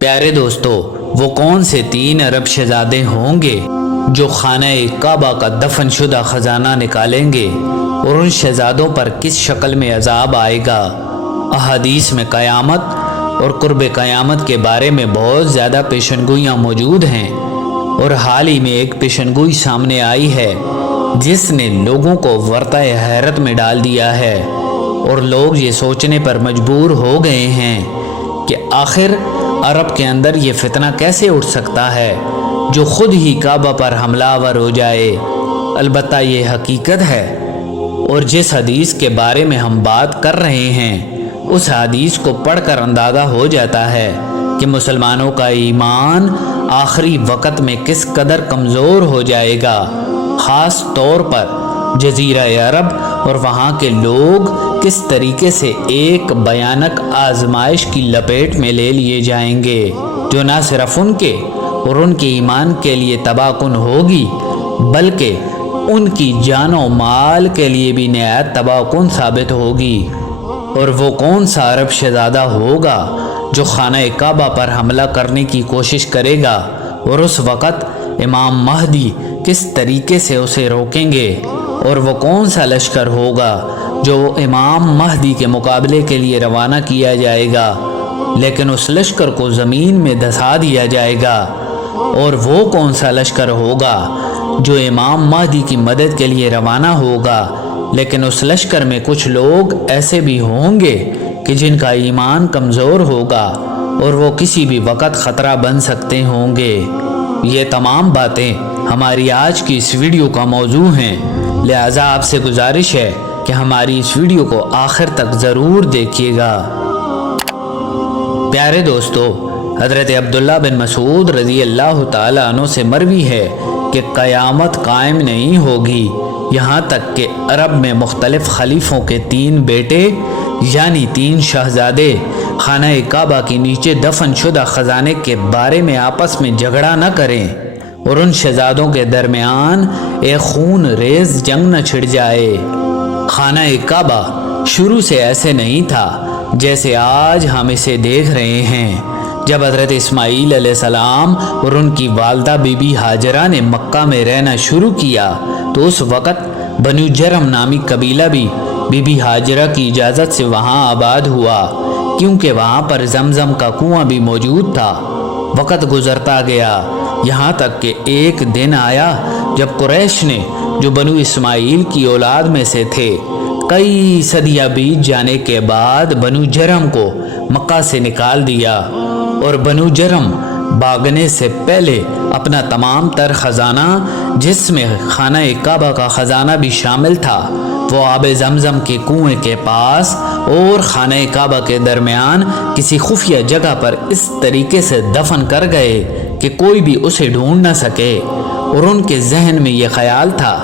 پیارے دوستو، وہ کون سے 3 ارب شہزادے ہوں گے جو خانہ کعبہ کا دفن شدہ خزانہ نکالیں گے، اور ان شہزادوں پر کس شکل میں عذاب آئے گا؟ احادیث میں قیامت اور قرب قیامت کے بارے میں بہت زیادہ پیشنگوئیاں موجود ہیں، اور حال ہی میں ایک پیشنگوئی سامنے آئی ہے جس نے لوگوں کو ورطہ حیرت میں ڈال دیا ہے، اور لوگ یہ سوچنے پر مجبور ہو گئے ہیں کہ آخر عرب کے اندر یہ فتنہ کیسے اٹھ سکتا ہے جو خود ہی کعبہ پر حملہ آور ہو جائے۔ البتہ یہ حقیقت ہے، اور جس حدیث کے بارے میں ہم بات کر رہے ہیں اس حدیث کو پڑھ کر اندازہ ہو جاتا ہے کہ مسلمانوں کا ایمان آخری وقت میں کس قدر کمزور ہو جائے گا، خاص طور پر جزیرہ عرب اور وہاں کے لوگ کس طریقے سے ایک بھیانک آزمائش کی لپیٹ میں لے لیے جائیں گے جو نہ صرف ان کے اور ان کے ایمان کے لیے تباہ کن ہوگی بلکہ ان کی جان و مال کے لیے بھی نہایت تباہ کن ثابت ہوگی۔ اور وہ کون سا عرب شہزادہ ہوگا جو خانہ کعبہ پر حملہ کرنے کی کوشش کرے گا، اور اس وقت امام مہدی کس طریقے سے اسے روکیں گے، اور وہ کون سا لشکر ہوگا جو امام مہدی کے مقابلے کے لیے روانہ کیا جائے گا، لیکن اس لشکر کو زمین میں دھسا دیا جائے گا، اور وہ کون سا لشکر ہوگا جو امام مہدی کی مدد کے لیے روانہ ہوگا، لیکن اس لشکر میں کچھ لوگ ایسے بھی ہوں گے کہ جن کا ایمان کمزور ہوگا اور وہ کسی بھی وقت خطرہ بن سکتے ہوں گے۔ یہ تمام باتیں ہماری آج کی اس ویڈیو کا موضوع ہیں، لہٰذا آپ سے گزارش ہے کہ ہماری اس ویڈیو کو آخر تک ضرور دیکھیے گا۔ پیارے دوستو، حضرت عبداللہ بن مسعود رضی اللہ تعالیٰ عنہ سے مروی ہے کہ قیامت قائم نہیں ہوگی یہاں تک کہ عرب میں مختلف خلیفوں کے 3 بیٹے یعنی 3 شہزادے خانہ کعبہ کے نیچے دفن شدہ خزانے کے بارے میں آپس میں جھگڑا نہ کریں، اور ان شہزادوں کے درمیان ایک خون ریز جنگ نہ چھڑ جائے۔ خانہ کعبہ شروع سے ایسے نہیں تھا جیسے آج ہم اسے دیکھ رہے ہیں۔ جب حضرت اسماعیل علیہ السلام اور ان کی والدہ بی بی ہاجرہ نے مکہ میں رہنا شروع کیا تو اس وقت بنو جرم نامی قبیلہ بھی بی بی ہاجرہ کی اجازت سے وہاں آباد ہوا، کیونکہ وہاں پر زمزم کا کنواں بھی موجود تھا۔ وقت گزرتا گیا یہاں تک کہ ایک دن آیا جب قریش نے، جو بنو اسماعیل کی اولاد میں سے تھے، کئی صدیاں بیت جانے کے بعد بنو جرم کو مکہ سے نکال دیا، اور بنو جرم بھاگنے سے پہلے اپنا تمام تر خزانہ، جس میں خانہ کعبہ کا خزانہ بھی شامل تھا، وہ آب زمزم کے کنویں کے پاس اور خانہ کعبہ کے درمیان کسی خفیہ جگہ پر اس طریقے سے دفن کر گئے کہ کوئی بھی اسے ڈھونڈ نہ سکے، اور ان کے ذہن میں یہ خیال تھا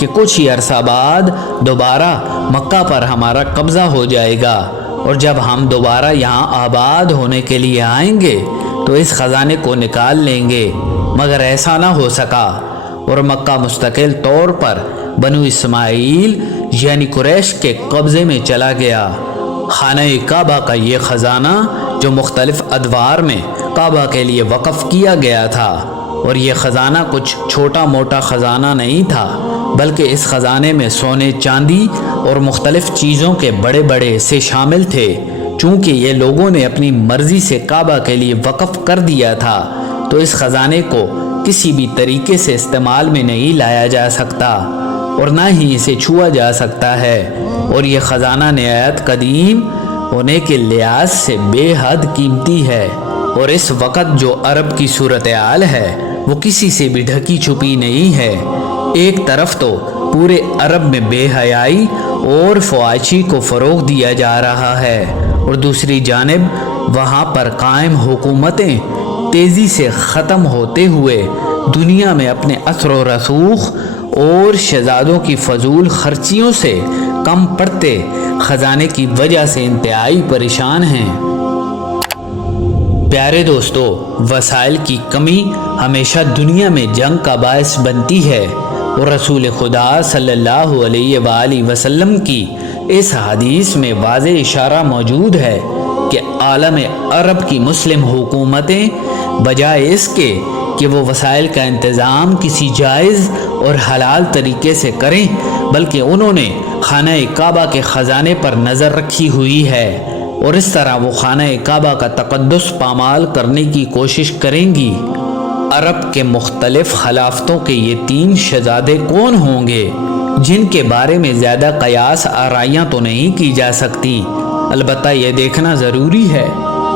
کہ کچھ ہی عرصہ بعد دوبارہ مکہ پر ہمارا قبضہ ہو جائے گا، اور جب ہم دوبارہ یہاں آباد ہونے کے لیے آئیں گے تو اس خزانے کو نکال لیں گے، مگر ایسا نہ ہو سکا، اور مکہ مستقل طور پر بنو اسماعیل یعنی قریش کے قبضے میں چلا گیا۔ خانہ کعبہ کا یہ خزانہ جو مختلف ادوار میں کعبہ کے لیے وقف کیا گیا تھا، اور یہ خزانہ کچھ چھوٹا موٹا خزانہ نہیں تھا بلکہ اس خزانے میں سونے چاندی اور مختلف چیزوں کے بڑے بڑے حصے شامل تھے۔ چونکہ یہ لوگوں نے اپنی مرضی سے کعبہ کے لیے وقف کر دیا تھا تو اس خزانے کو کسی بھی طریقے سے استعمال میں نہیں لایا جا سکتا اور نہ ہی اسے چھوا جا سکتا ہے، اور یہ خزانہ نہایت قدیم ہونے کے لحاظ سے بے حد قیمتی ہے، اور اس وقت جو عرب کی صورتحال ہے وہ کسی سے بھی ڈھکی چھپی نہیں ہے۔ ایک طرف تو پورے عرب میں بے حیائی اور فحاشی کو فروغ دیا جا رہا ہے، اور دوسری جانب وہاں پر قائم حکومتیں تیزی سے ختم ہوتے ہوئے دنیا میں اپنے اثر و رسوخ اور شہزادوں کی فضول خرچیوں سے کم پڑتے خزانے کی وجہ سے انتہائی پریشان ہیں۔ پیارے دوستو، وسائل کی کمی ہمیشہ دنیا میں جنگ کا باعث بنتی ہے، اور رسول خدا صلی اللہ علیہ وآلہ وسلم کی اس حدیث میں واضح اشارہ موجود ہے کہ عالم عرب کی مسلم حکومتیں بجائے اس کے کہ وہ وسائل کا انتظام کسی جائز اور حلال طریقے سے کریں، بلکہ انہوں نے خانہ کعبہ کے خزانے پر نظر رکھی ہوئی ہے، اور اس طرح وہ خانہ کعبہ کا تقدس پامال کرنے کی کوشش کریں گی۔ عرب کے مختلف خلافتوں کے یہ 3 شہزادے کون ہوں گے، جن کے بارے میں زیادہ قیاس آرائیاں تو نہیں کی جا سکتی؟ البتہ یہ دیکھنا ضروری ہے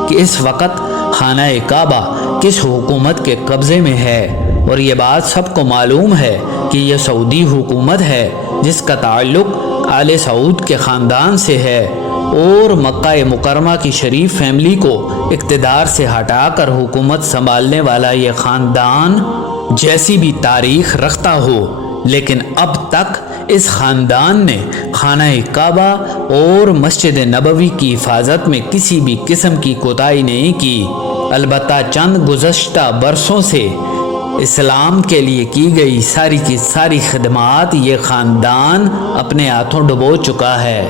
کہ اس وقت خانہ کعبہ کس حکومت کے قبضے میں ہے، اور یہ بات سب کو معلوم ہے کہ یہ سعودی حکومت ہے جس کا تعلق آل سعود کے خاندان سے ہے، اور مکہ مکرمہ کی شریف فیملی کو اقتدار سے ہٹا کر حکومت سنبھالنے والا یہ خاندان جیسی بھی تاریخ رکھتا ہو، لیکن اب تک اس خاندان نے خانہ کعبہ اور مسجد نبوی کی حفاظت میں کسی بھی قسم کی کوتاہی نہیں کی۔ البتہ چند گزشتہ برسوں سے اسلام کے لیے کی گئی ساری کی ساری خدمات یہ خاندان اپنے ہاتھوں ڈبو چکا ہے،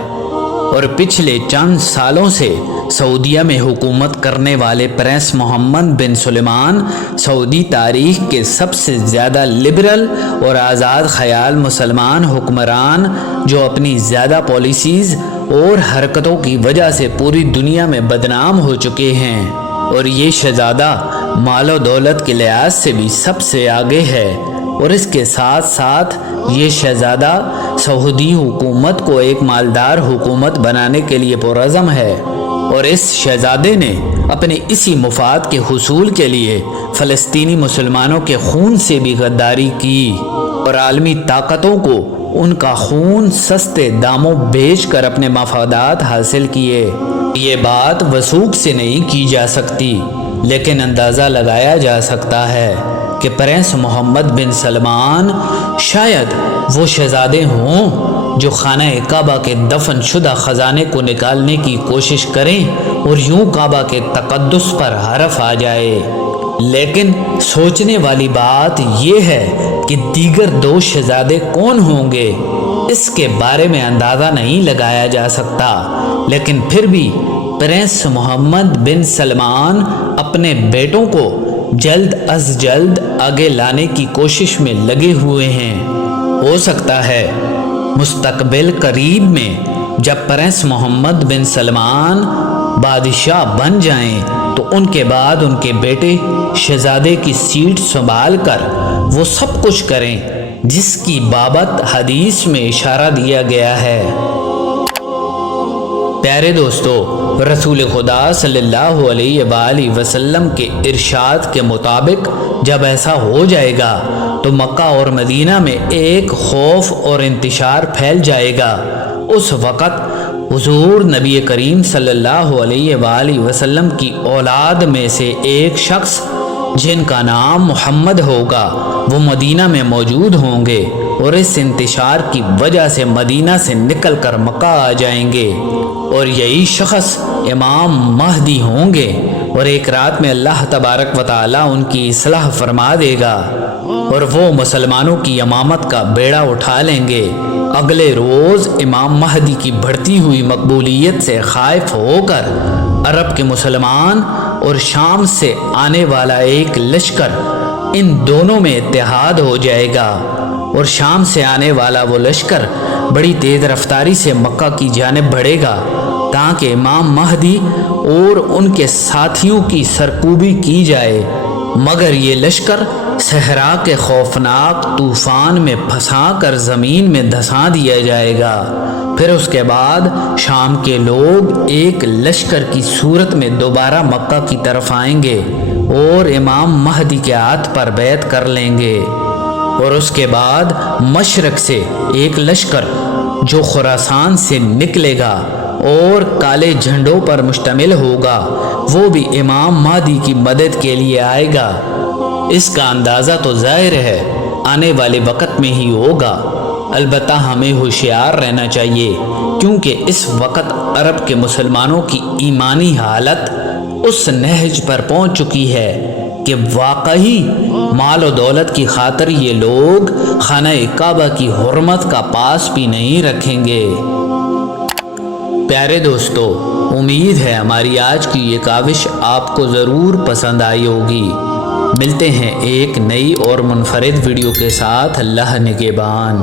اور پچھلے چند سالوں سے سعودیہ میں حکومت کرنے والے پرنس محمد بن سلمان سعودی تاریخ کے سب سے زیادہ لبرل اور آزاد خیال مسلمان حکمران، جو اپنی زیادہ پالیسیز اور حرکتوں کی وجہ سے پوری دنیا میں بدنام ہو چکے ہیں، اور یہ شہزادہ مال و دولت کے لحاظ سے بھی سب سے آگے ہے، اور اس کے ساتھ ساتھ یہ شہزادہ سعودی حکومت کو ایک مالدار حکومت بنانے کے لیے پرعزم ہے، اور اس شہزادے نے اپنے اسی مفاد کے حصول کے لیے فلسطینی مسلمانوں کے خون سے بھی غداری کی، اور عالمی طاقتوں کو ان کا خون سستے داموں بیچ کر اپنے مفادات حاصل کیے۔ یہ بات وثوق سے نہیں کی جا سکتی، لیکن اندازہ لگایا جا سکتا ہے کہ پرنس محمد بن سلمان شاید وہ شہزادے ہوں جو خانہ کعبہ کے دفن شدہ خزانے کو نکالنے کی کوشش کریں اور یوں کعبہ کے تقدس پر حرف آ جائے۔ لیکن سوچنے والی بات یہ ہے کہ دیگر 2 شہزادے کون ہوں گے، اس کے بارے میں اندازہ نہیں لگایا جا سکتا، لیکن پھر بھی پرنس محمد بن سلمان اپنے بیٹوں کو جلد از جلد آگے لانے کی کوشش میں لگے ہوئے ہیں۔ ہو سکتا ہے مستقبل قریب میں جب پرنس محمد بن سلمان بادشاہ بن جائیں تو ان کے بعد ان کے بیٹے شہزادے کی سیٹ سنبھال کر وہ سب کچھ کریں جس کی بابت حدیث میں اشارہ دیا گیا ہے۔ پیارے دوستو، رسول خدا صلی اللہ علیہ وآلہ وسلم کے ارشاد کے مطابق جب ایسا ہو جائے گا تو مکہ اور مدینہ میں ایک خوف اور انتشار پھیل جائے گا۔ اس وقت حضور نبی کریم صلی اللہ علیہ وآلہ وسلم کی اولاد میں سے ایک شخص جن کا نام محمد ہوگا وہ مدینہ میں موجود ہوں گے، اور اس انتشار کی وجہ سے مدینہ سے نکل کر مکہ آ جائیں گے، اور یہی شخص امام مہدی ہوں گے، اور ایک رات میں اللہ تبارک و تعالی ان کی اصلاح فرما دے گا اور وہ مسلمانوں کی امامت کا بیڑا اٹھا لیں گے۔ اگلے روز امام مہدی کی بڑھتی ہوئی مقبولیت سے خائف ہو کر عرب کے مسلمان اور شام سے آنے والا ایک لشکر، ان دونوں میں اتحاد ہو جائے گا، اور شام سے آنے والا وہ لشکر بڑی تیز رفتاری سے مکہ کی جانب بڑھے گا تاکہ امام مہدی اور ان کے ساتھیوں کی سرکوبی کی جائے، مگر یہ لشکر صحرا کے خوفناک طوفان میں پھنسا کر زمین میں دھسا دیا جائے گا۔ پھر اس کے بعد شام کے لوگ ایک لشکر کی صورت میں دوبارہ مکہ کی طرف آئیں گے اور امام مہدی کے ہاتھ پر بیعت کر لیں گے، اور اس کے بعد مشرق سے ایک لشکر جو خراسان سے نکلے گا اور کالے جھنڈوں پر مشتمل ہوگا، وہ بھی امام مہدی کی مدد کے لیے آئے گا۔ اس کا اندازہ تو ظاہر ہے آنے والے وقت میں ہی ہوگا، البتہ ہمیں ہوشیار رہنا چاہیے کیونکہ اس وقت عرب کے مسلمانوں کی ایمانی حالت اس نہج پر پہنچ چکی ہے کہ واقعی مال و دولت کی خاطر یہ لوگ خانہ کعبہ کی حرمت کا پاس بھی نہیں رکھیں گے۔ پیارے دوستو، امید ہے ہماری آج کی یہ کاوش آپ کو ضرور پسند آئی ہوگی۔ ملتے ہیں ایک نئی اور منفرد ویڈیو کے ساتھ۔ اللہ نگہبان۔